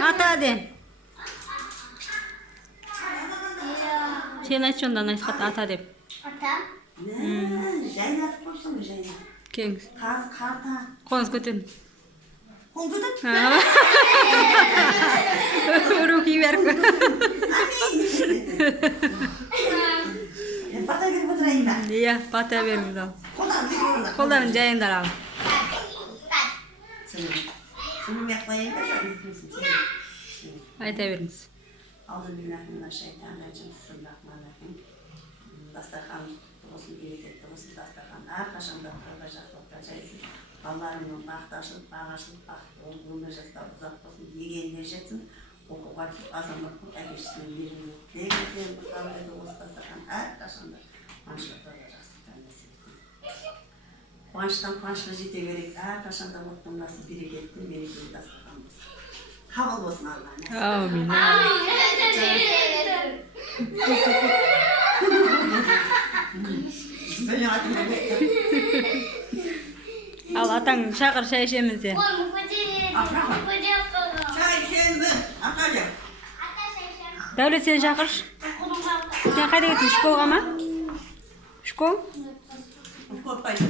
Ata de. Sen aytшы ondan Айсхат ata деп. Ata? Жайна айтып қойсың ба, жайна? Келіңіз. Қарта. Қолыңыз көтерін. Қол көтер. Руки вверх. Бата беріп отырайын ба? Иә, бата беріңіз ал. Қолдарың Қолдарын жайыңдар ал. Сенің қояйын ба, Айта беріңіз. Дастархан болсын, берекетті болсын, дастархан әрқашанда құдай жақсылықта жайсын. Балаларымның бақыты ашылып, бағы ашылып, бақытты өмір жастары ұзақ болсын, дегеніне жетсін. Оқуға түсіп, азаматтық әкешісіне берілген. Тілегімізден бұқарайды осы дастархан әрқашанда қуанышта да жақсылықта нәсіп етсін. Қуаныштан қуанышқа жете берейік, әрқашанда оттың насып берекетті, мерекелі дастархан болсын. Қабыл болсын Аллах. Аумин. Ал атаң шақыр шай ішеміз де. Çay içelim, akacak. Дәулет сен шақыршы. Сен қайда кеттің, школға ма? Школ? Korkmayın.